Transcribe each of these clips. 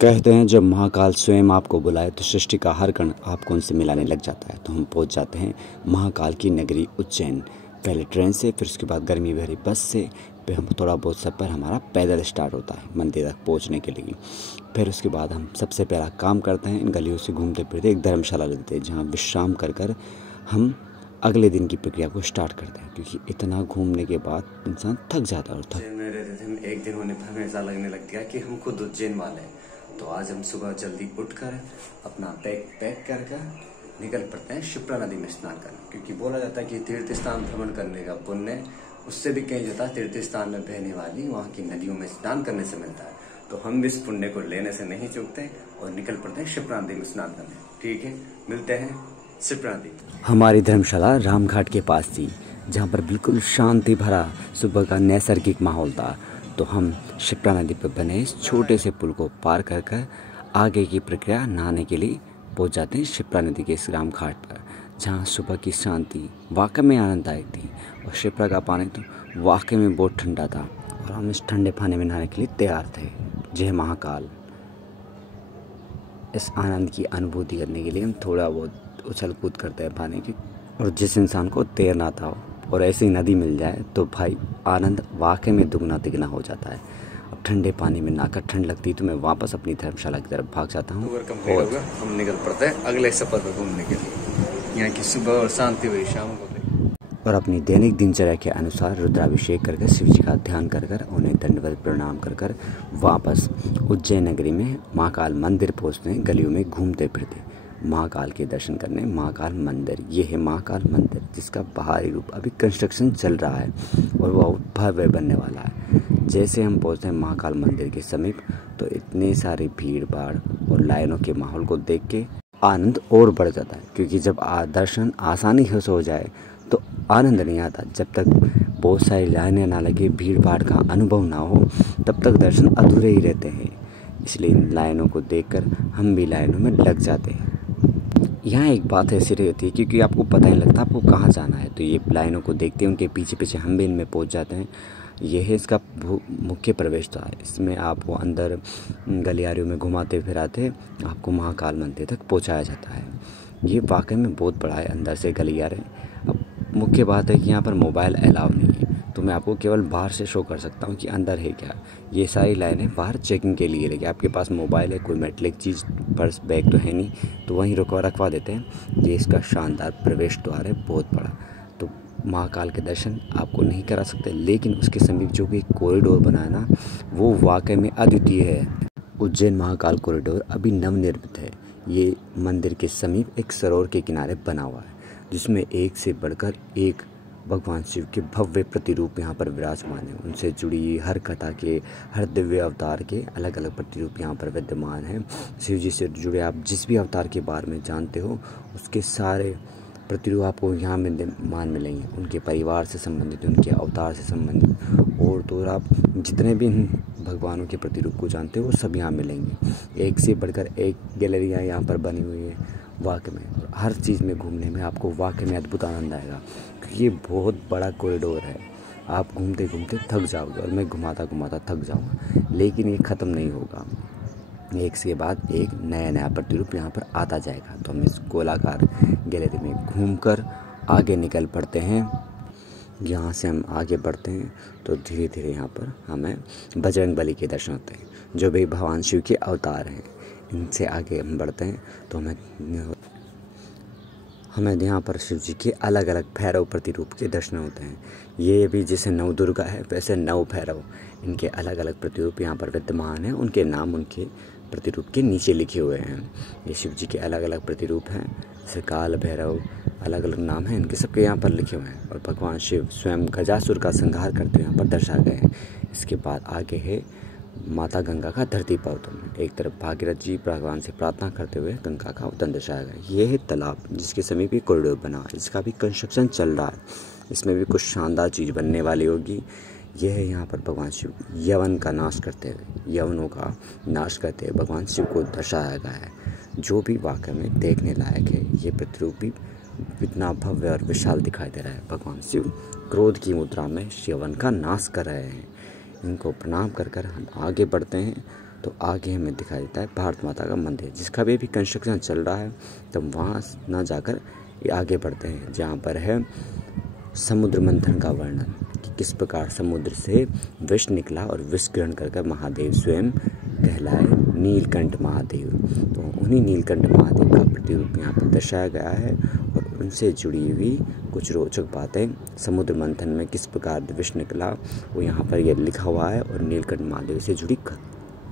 कहते हैं जब महाकाल स्वयं आपको बुलाए तो सृष्टि का हर कण आपको उनसे मिलाने लग जाता है। तो हम पहुंच जाते हैं महाकाल की नगरी उज्जैन। पहले ट्रेन से, फिर उसके बाद गर्मी भरी बस से, फिर हम थोड़ा बहुत सफ़र हमारा पैदल स्टार्ट होता है मंदिर तक पहुंचने के लिए। फिर उसके बाद हम सबसे पहला काम करते हैं, इन गलियों से घूमते फिरते एक धर्मशाला लेते हैं जहाँ विश्राम कर हम अगले दिन की प्रक्रिया को स्टार्ट करते हैं, क्योंकि इतना घूमने के बाद इंसान थक जाता है। और उज्जैन में रहते थे हम, एक दिन होने पर हमें ऐसा लगने लग गया कि हम खुद उज्जैन वाले हैं। तो आज हम सुबह जल्दी उठकर अपना पैक कर निकल पड़ते हैं शिप्रा नदी में स्नान करने, क्योंकि बोला जाता है कि तीर्थ स्थान भ्रमण करने का पुण्य उससे भी कहीं जाता है तीर्थ स्थान में बहने वाली वहाँ की नदियों में स्नान करने से मिलता है। तो हम इस पुण्य को लेने से नहीं चूकते और निकल पड़ते हैं शिप्रा नदी में स्नान करने। ठीक है, मिलते हैं शिप्रा नदी। हमारी धर्मशाला रामघाट के पास थी, जहाँ पर बिल्कुल शांति भरा सुबह का नैसर्गिक माहौल था। तो हम शिप्रा नदी पर बने इस छोटे से पुल को पार कर आगे की प्रक्रिया नहाने के लिए पहुँच जाते हैं शिप्रा नदी के इस राम घाट पर, जहाँ सुबह की शांति वाकई में आनंददायक थी। और शिप्रा का पानी तो वाकई में बहुत ठंडा था और हम इस ठंडे पानी में नहाने के लिए तैयार थे। जय महाकाल। इस आनंद की अनुभूति करने के लिए हम थोड़ा बहुत उछल कूद करते हैं पानी की। और जिस इंसान को तैरना आता हो और ऐसी नदी मिल जाए तो भाई आनंद वाकई में दुगना तिगना हो जाता है। अब ठंडे पानी में नहाकर ठंड लगती तो मैं वापस अपनी धर्मशाला की तरफ भाग जाता हूँ और हम निकल पड़ते हैं अगले सफर पर घूमने के लिए। यहाँ की सुबह और शांति हुई शाम को और अपनी दैनिक दिनचर्या के अनुसार रुद्राभिषेक करके शिव जी का ध्यान कर उन्हें दंडवत प्रणाम कर वापस उज्जैन नगरी में महाकाल मंदिर पहुँचते हैं। गलियों में घूमते फिरते महाकाल के दर्शन करने महाकाल मंदिर। ये है महाकाल मंदिर, जिसका बाहरी रूप अभी कंस्ट्रक्शन चल रहा है और वह भव्य बनने वाला है। जैसे हम पहुँचते हैं महाकाल मंदिर के समीप तो इतने सारे भीड़ भाड़ और लाइनों के माहौल को देख के आनंद और बढ़ जाता है, क्योंकि जब दर्शन आसानी से हो जाए तो आनंद नहीं आता। जब तक बहुत सारी लाइनें ना लगे, भीड़ भाड़ का अनुभव ना हो, तब तक दर्शन अधूरे ही रहते हैं। इसलिए इन लाइनों को देखकर हम भी लाइनों में लग जाते हैं। यहाँ एक बात ऐसी रहती है, क्योंकि आपको पता नहीं लगता आपको कहाँ जाना है, तो ये लाइनों को देखते हैं, उनके पीछे पीछे हम भी इनमें पहुँच जाते हैं। यह है इसका मुख्य प्रवेश द्वार। इसमें आपको अंदर गलियारियों में घुमाते फिराते आपको महाकाल मंदिर तक पहुँचाया जाता है। ये वाकई में बहुत बड़ा है अंदर से गलियारे। अब मुख्य बात है कि यहाँ पर मोबाइल अलाउ नहीं है, तो मैं आपको केवल बाहर से शो कर सकता हूँ कि अंदर है क्या। ये सारी लाइनें बाहर चेकिंग के लिए लगी। आपके पास मोबाइल है, कोई मेटलिक चीज़, पर्स, बैग तो है नहीं, तो वहीं रखवा देते हैं। ये इसका शानदार प्रवेश द्वार है, बहुत बड़ा। तो महाकाल के दर्शन आपको नहीं करा सकते, लेकिन उसके समीप जो भी कॉरिडोर बना है ना, वो वाकई में अद्वितीय है। उज्जैन महाकाल कॉरिडोर अभी नवनिर्मित है। ये मंदिर के समीप एक सरोवर के किनारे बना हुआ है, जिसमें एक से बढ़कर एक भगवान शिव के भव्य प्रतिरूप यहाँ पर विराजमान है। उनसे जुड़ी हर कथा के, हर दिव्य अवतार के अलग अलग प्रतिरूप यहाँ पर विद्यमान हैं। शिव जी से जुड़े आप जिस भी अवतार के बारे में जानते हो, उसके सारे प्रतिरूप आपको यहाँ विद्यमान मिलेंगे। उनके परिवार से संबंधित, उनके अवतार से संबंधित, और तो आप जितने भी भगवानों के प्रतिरूप को जानते हो वो सब यहाँ मिलेंगे। एक से बढ़कर एक गैलरियाँ यहाँ पर बनी हुई है वाकई में। और हर चीज़ में घूमने में आपको वाकई में अद्भुत आनंद आएगा, क्योंकि ये बहुत बड़ा कॉरिडोर है। आप घूमते घूमते थक जाओगे और मैं घुमाता घुमाता थक जाऊँगा, लेकिन ये ख़त्म नहीं होगा। एक से बाद एक नया प्रतिरूप यहाँ पर आता जाएगा। तो हम इस गोलाकार गैलरी में घूमकर आगे निकल पड़ते हैं। यहाँ से हम आगे बढ़ते हैं तो धीरे धीरे यहाँ पर हमें बजरंगबली के दर्शन होते हैं, जो भी भगवान शिव के अवतार हैं। इनसे आगे हम बढ़ते हैं तो हमें यहाँ पर शिव जी के अलग अलग भैरव प्रतिरूप के दर्शन होते हैं। ये भी जैसे नव दुर्गा है, वैसे नव भैरव, इनके अलग अलग प्रतिरूप यहाँ पर विद्यमान हैं। उनके नाम उनके प्रतिरूप के नीचे लिखे हुए हैं। ये शिव जी के अलग अलग प्रतिरूप हैं, जैसे काल भैरव, अलग अलग नाम हैं इनके, सबके यहाँ पर लिखे हुए हैं। और भगवान शिव स्वयं गजासुर का संहार करते हुए यहाँ पर दर्शाए गए हैं। इसके बाद आगे है माता गंगा का धरती पर अवतरण। एक तरफ भागीरथ जी भगवान से प्रार्थना करते हुए गंगा का अवतरण दर्शाया गया। ये है तालाब, जिसके समीप ही कॉरिडोर बना है, जिसका भी कंस्ट्रक्शन चल रहा है। इसमें भी कुछ शानदार चीज़ बनने वाली होगी। यह है यहाँ पर भगवान शिव यवन का नाश करते हुए, यवनों का नाश करते हुए भगवान शिव को दर्शाया गया है, जो भी वाकई में देखने लायक है। ये प्रतिरूप भी इतना भव्य और विशाल दिखाई दे रहा है। भगवान शिव क्रोध की मुद्रा में यवन का नाश कर रहे हैं। इनको प्रणाम कर हम आगे बढ़ते हैं तो आगे हमें दिखाई देता है भारत माता का मंदिर, जिसका भी कंस्ट्रक्शन चल रहा है। तो वहाँ ना जाकर ये आगे बढ़ते हैं, जहाँ पर है समुद्र मंथन का वर्णन कि किस प्रकार समुद्र से विष निकला और विष ग्रहण कर महादेव स्वयं कहलाए नीलकंठ महादेव। तो उन्हीं नीलकंठ महादेव का प्रतिरूप यहाँ पर दर्शाया गया है और उनसे जुड़ी हुई कुछ रोचक बातें समुद्र मंथन में किस प्रकार विष निकला वो यहाँ पर यह लिखा हुआ है और नीलकंठ महादेव से जुड़ी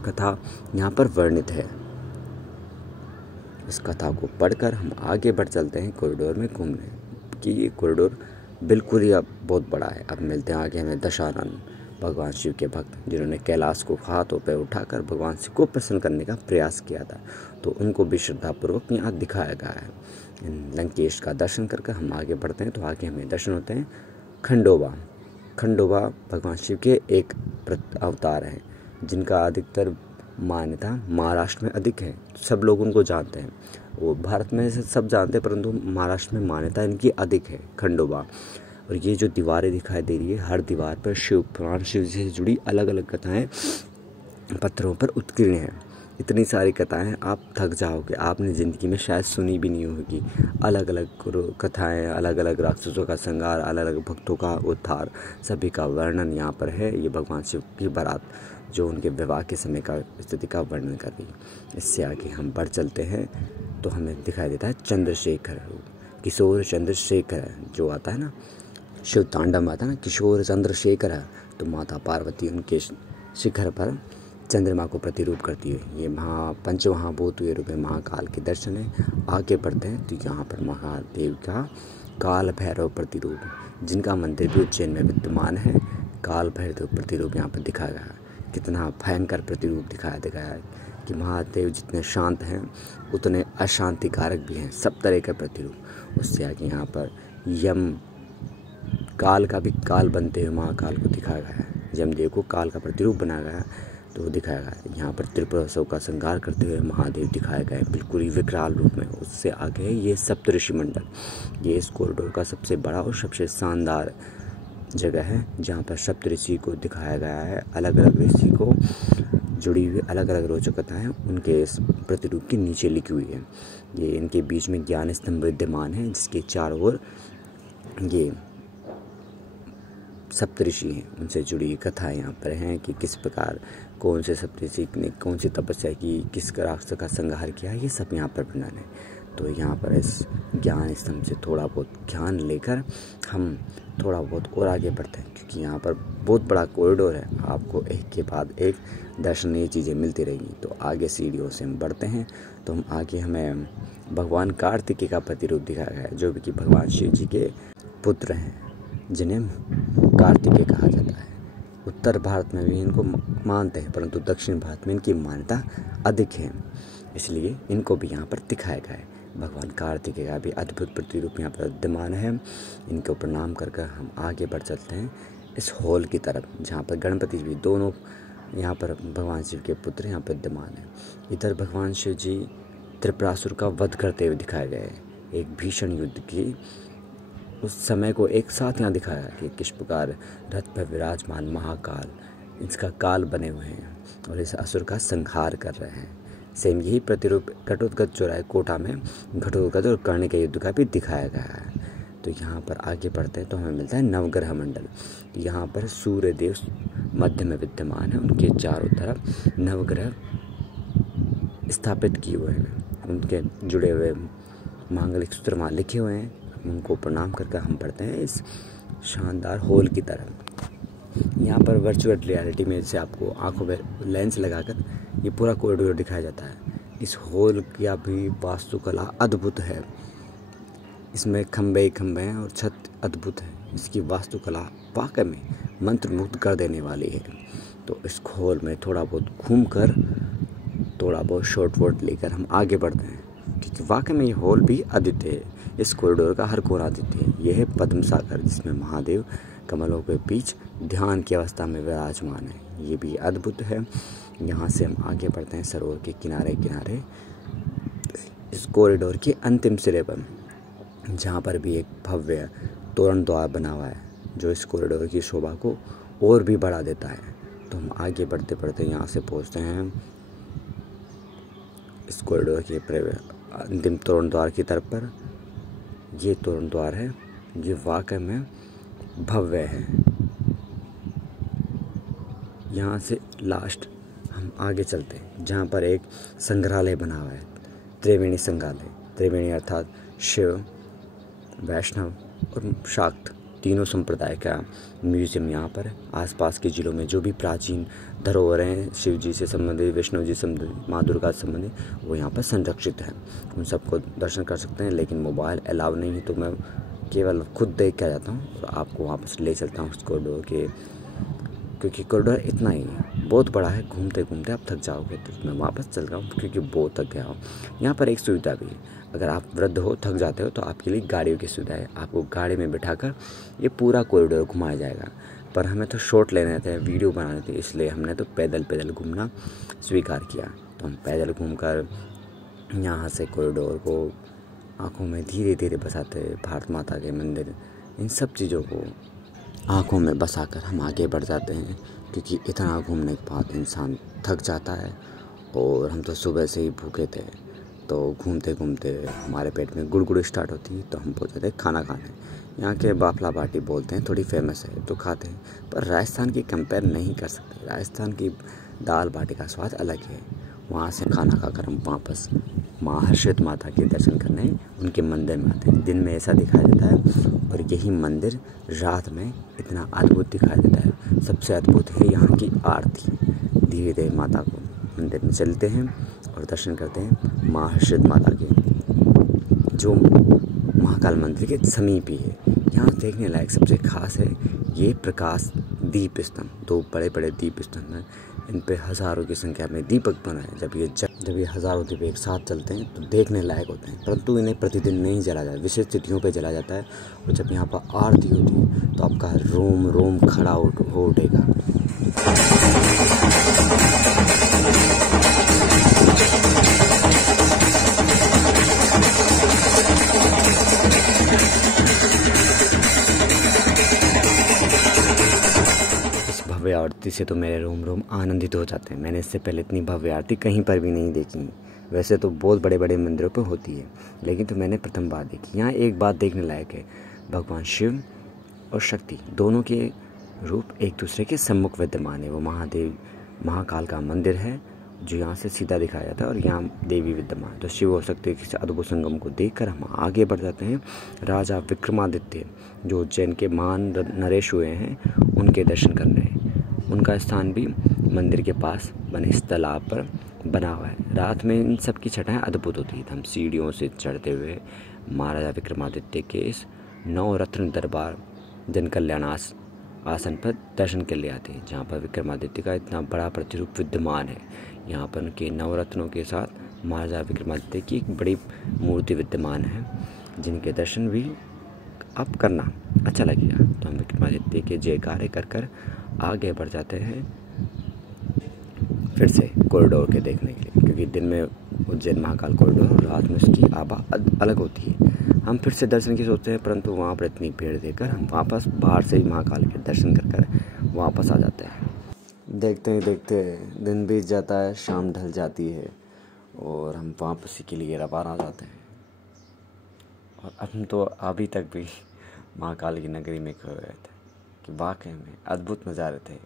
कथा यहाँ पर वर्णित है। इस कथा को पढ़कर हम आगे बढ़ चलते हैं कॉरिडोर में घूमने, कि ये कॉरिडोर बिल्कुल ही अब बहुत बड़ा है। अब मिलते हैं आगे हमें दशानन, भगवान शिव के भक्त जिन्होंने कैलाश को हाथों पर उठाकर भगवान शिव को प्रसन्न करने का प्रयास किया था। तो उनको भी श्रद्धापूर्वक यहाँ दिखाया गया है। लंकेश का दर्शन करके हम आगे बढ़ते हैं। तो आगे हमें दर्शन होते हैं खंडोबा। खंडोबा भगवान शिव के एक अवतार हैं, जिनका अधिकतर मान्यता महाराष्ट्र में अधिक है। सब लोग उनको जानते हैं, वो भारत में से सब जानते हैं, परंतु महाराष्ट्र में मान्यता इनकी अधिक है खंडोबा। और ये जो दीवारें दिखाई दे रही है, हर दीवार पर शिव भगवान शिव से जुड़ी अलग अलग कथाएं पत्थरों पर उत्कीर्ण हैं। इतनी सारी कथाएं आप थक जाओगे, आपने ज़िंदगी में शायद सुनी भी नहीं होगी। अलग अलग कथाएं, अलग अलग राक्षसों का संहार, अलग अलग भक्तों का उद्धार, सभी का वर्णन यहाँ पर है। ये भगवान शिव की बारात जो उनके विवाह के समय का स्थिति का वर्णन कर रही है। इससे आगे हम बढ़ चलते हैं तो हमें दिखाई देता है चंद्रशेखर, किशोर चंद्रशेखर जो आता है ना, शिव तांडव आता है ना, किशोर चंद्रशेखर है। तो माता पार्वती उनके शिखर पर चंद्रमा को प्रतिरूप करती है। ये पंचमहाभूत रूप में महाकाल के दर्शन है। आगे बढ़ते हैं तो यहाँ पर महादेव का काल भैरव प्रतिरूप, जिनका मंदिर भी उज्जैन में विद्यमान है। काल भैरव प्रतिरूप यहाँ पर दिखाया गया है। कितना भयंकर प्रतिरूप दिखाया गया है कि महादेव जितने शांत हैं उतने अशांतिकारक भी हैं, सब तरह का प्रतिरूप। उससे आगे यहाँ पर यम काल का भी काल बनते हुए महाकाल को दिखाया गया है। यमदेव को काल का प्रतिरूप बनाया गया है तो दिखाया गया है। यहाँ पर त्रिपुरासुर का संहार करते हुए महादेव दिखाए गए बिल्कुल ही विकराल रूप में। उससे आगे है ये सप्तऋषि मंडल। ये इस कॉरिडोर का सबसे बड़ा और सबसे शानदार जगह है, जहाँ पर सप्तऋषि को दिखाया गया है। अलग अलग ऋषि को जुड़ी हुई अलग अलग रोचक कथाएं उनके इस प्रतिरूप के नीचे लिखी हुई है। ये इनके बीच में ज्ञान स्तंभ विद्यमान है, जिसके चारों ओर ये सप्तऋषि हैं, उनसे जुड़ी कथाएं यहाँ पर हैं कि किस प्रकार कौन से सप्तऋषि ने कौन सी तपस्या की, किस राक्षस का संहार किया, ये सब यहाँ पर वर्णन है। तो यहाँ पर इस ज्ञान स्तंभ से थोड़ा बहुत ज्ञान लेकर हम थोड़ा बहुत और आगे बढ़ते हैं, क्योंकि यहाँ पर बहुत बड़ा कॉरिडोर है। आपको एक के बाद एक दर्शनीय चीज़ें मिलती रहेंगी। तो आगे सीढ़ियों से हम बढ़ते हैं तो हम आगे हमें भगवान कार्तिकेय का प्रतिरूप दिखाया गया है, जो कि भगवान शिव जी के पुत्र हैं, जिन्हें कार्तिकेय कहा जाता है। उत्तर भारत में भी इनको मानते हैं, परंतु दक्षिण भारत में इनकी मान्यता अधिक है, इसलिए इनको भी यहाँ पर दिखाया गया है। भगवान कार्तिकेय का भी अद्भुत प्रतिरूप यहाँ पर विद्यमान है। इनको प्रणाम कर हम आगे बढ़ चलते हैं इस हॉल की तरफ, जहाँ पर गणपति भी दोनों यहाँ पर भगवान शिव के पुत्र यहाँ पर विद्यमान है। इधर भगवान शिव जी त्रिपुरासुर का वध करते हुए दिखाए गए। एक भीषण युद्ध की उस समय को एक साथ यहाँ दिखाया कि किस प्रकार रथ पर विराजमान महाकाल इसका काल बने हुए हैं और इस असुर का संहार कर रहे हैं। सेम यही प्रतिरूप घटोत्कच चौराहे कोटा में घटोत्कच और कर्ण के युद्ध का भी दिखाया गया है। तो यहाँ पर आगे बढ़ते हैं तो हमें मिलता है नवग्रह मंडल। यहाँ पर सूर्य देव मध्य में विद्यमान है, उनके चारों तरफ नवग्रह स्थापित किए हुए हैं, उनके जुड़े हुए मांगलिक सूत्र वहाँ लिखे हुए हैं। उनको प्रणाम करके हम बढ़ते हैं इस शानदार हॉल की तरफ। यहाँ पर वर्चुअल रियलिटी में से आपको आंखों में लेंस लगाकर ये पूरा कॉरिडोर दिखाया जाता है। इस हॉल की भी वास्तुकला अद्भुत है। इसमें खंबे खंबे हैं और छत अद्भुत है। इसकी वास्तुकला वाकई में मंत्रमुग्ध कर देने वाली है। तो इस हॉल में थोड़ा बहुत घूमकर थोड़ा बहुत शॉर्ट वॉट लेकर हम आगे बढ़ते हैं, क्योंकि वाकई में ये हॉल भी अद्वितीय है। इस कॉरिडोर का हर कोना अद्वितीय है। यह है पद्म सागर, जिसमें महादेव कमलों के बीच ध्यान की अवस्था में विराजमान है। ये भी अद्भुत है। यहाँ से हम आगे बढ़ते हैं सरोवर के किनारे किनारे इस कॉरिडोर के अंतिम सिरे पर, जहाँ पर भी एक भव्य तोरण द्वार बना हुआ है, जो इस कॉरिडोर की शोभा को और भी बढ़ा देता है। तो हम आगे बढ़ते बढ़ते यहाँ से पहुँचते हैं इस कॉरिडोर के अंतिम तोरण द्वार की तरफ पर। ये तोरण द्वार है, ये वाकई में भव्य है। यहाँ से लास्ट हम आगे चलते हैं, जहाँ पर एक संग्रहालय बना हुआ है, त्रिवेणी संग्रहालय। त्रिवेणी अर्थात शिव, वैष्णव और शाक्त तीनों संप्रदाय का म्यूजियम यहाँ पर है। आसपास के जिलों में जो भी प्राचीन धरोहरें हैं शिव जी से संबंधित, विष्णु जी से संबंधित, माँ दुर्गा से संबंधित, वो यहाँ पर संरक्षित हैं। उन सबको दर्शन कर सकते हैं, लेकिन मोबाइल अलाउ नहीं है, तो मैं केवल खुद देख के आ जाता हूँ और आपको वापस ले चलता हूँ उस कॉरिडोर के, क्योंकि कॉरिडोर इतना ही है, बहुत बड़ा है। घूमते घूमते आप थक जाओगे, तो मैं वापस चल रहा हूँ क्योंकि बहुत थक गया हूँ। यहाँ पर एक सुविधा भी है, अगर आप वृद्ध हो, थक जाते हो, तो आपके लिए गाड़ियों की सुविधा है। आपको गाड़ी में बिठाकर ये पूरा कॉरिडोर घुमाया जाएगा। पर हमें तो शॉट लेने थे, वीडियो बनाने थे, इसलिए हमने तो पैदल पैदल घूमना स्वीकार किया। तो हम पैदल घूमकर यहाँ से कॉरिडोर को आँखों में धीरे धीरे बसाते, भारत माता के मंदिर, इन सब चीज़ों को आँखों में बसाकर हम आगे बढ़ जाते हैं, क्योंकि इतना घूमने के बाद इंसान थक जाता है। और हम तो सुबह से ही भूखे थे, तो घूमते घूमते हमारे पेट में गुड़गुड़ स्टार्ट होती है, तो हम पहुँच जाते हैं खाना खाने। यहाँ के बाफला बाटी बोलते हैं, थोड़ी फेमस है, तो खाते हैं। पर राजस्थान की कंपेयर नहीं कर सकते, राजस्थान की दाल बाटी का स्वाद अलग है। वहाँ से खाना खाकर हम वापस माँ हर्षित माता के दर्शन करने उनके मंदिर में आते हैं। दिन में ऐसा दिखाई देता है, और यही मंदिर रात में इतना अद्भुत दिखाई देता है। सबसे अद्भुत है यहाँ की आरती। धीरे धीरे माता को मंदिर में चलते हैं और दर्शन करते हैं माँ हर्षित माता के, जो महाकाल मंदिर के समीप ही है। यहाँ देखने लायक सबसे खास है ये प्रकाश दीप स्तंभ, 2 बड़े बड़े दीप स्तंभ हैं। इन पे हज़ारों की संख्या में दीपक बनाए। जब ये हज़ारों दीप एक साथ चलते हैं तो देखने लायक होते हैं, परंतु इन्हें प्रतिदिन नहीं जला जाता, विशेष तिथियों पे जला जाता है। और जब यहाँ पर आरती होती है तो आपका रोम रोम खड़ा हो उठेगा। भव्य आरती से तो मेरे रोम रोम आनंदित हो जाते हैं। मैंने इससे पहले इतनी भव्य आरती कहीं पर भी नहीं देखी। वैसे तो बहुत बड़े बड़े मंदिरों पर होती है, लेकिन तो मैंने प्रथम बार देखी। यहाँ एक बात देखने लायक है, भगवान शिव और शक्ति दोनों के रूप एक दूसरे के सम्मुख विद्यमान है। वो महादेव महाकाल का मंदिर है, जो यहाँ से सीधा दिखाया जाता है, और यहाँ देवी विद्यमान। तो शिव और शक्ति के अद्भुत संगम को देखकर हम आगे बढ़ जाते हैं राजा विक्रमादित्य, जो उज्जैन के महान नरेश हुए हैं, उनके दर्शन करने। उनका स्थान भी मंदिर के पास बने इस तालाब पर बना हुआ है। रात में इन सब की छटाएं अद्भुत होती है। हम सीढ़ियों से चढ़ते हुए महाराजा विक्रमादित्य के इस 9 रत्न दरबार जन कल्याण आसन पर दर्शन के लिए आते हैं, जहाँ पर विक्रमादित्य का इतना बड़ा प्रतिरूप विद्यमान है। यहाँ पर उनके 9 रत्नों के साथ महाराजा विक्रमादित्य की एक बड़ी मूर्ति विद्यमान है, जिनके दर्शन भी अब करना अच्छा लगेगा। तो हम विक्रमादित्य के जयकारे कर आगे बढ़ जाते हैं फिर से कॉरिडोर के देखने के लिए, क्योंकि दिन में उज्जैन महाकाल कॉरिडोर, रात में उसकी आभा अलग होती है। हम फिर से दर्शन की सोचते हैं, परंतु वहाँ पर इतनी भीड़ देखकर हम वापस बाहर से ही महाकाल के दर्शन कर वापस आ जाते हैं। देखते ही देखते दिन बीत जाता है, शाम ढल जाती है और हम वापसी के लिए रवाना हो जाते हैं। और हम तो अभी तक भी महाकाल की नगरी में खो गए थे कि वाकई में अद्भुत नज़ारे थे।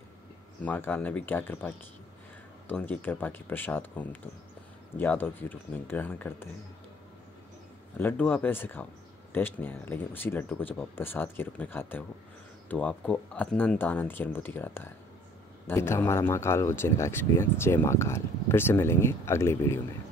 महाकाल ने भी क्या कृपा की, तो उनकी कृपा की प्रसाद को हम तो यादों के रूप में ग्रहण करते हैं। लड्डू आप ऐसे खाओ, टेस्ट नहीं आएगा, लेकिन उसी लड्डू को जब आप प्रसाद के रूप में खाते हो तो आपको अनंत आनंद की अनुभूति कराता है। ये था हमारा महाकाल उज्जैन का एक्सपीरियंस। जय महाकाल। फिर से मिलेंगे अगले वीडियो में।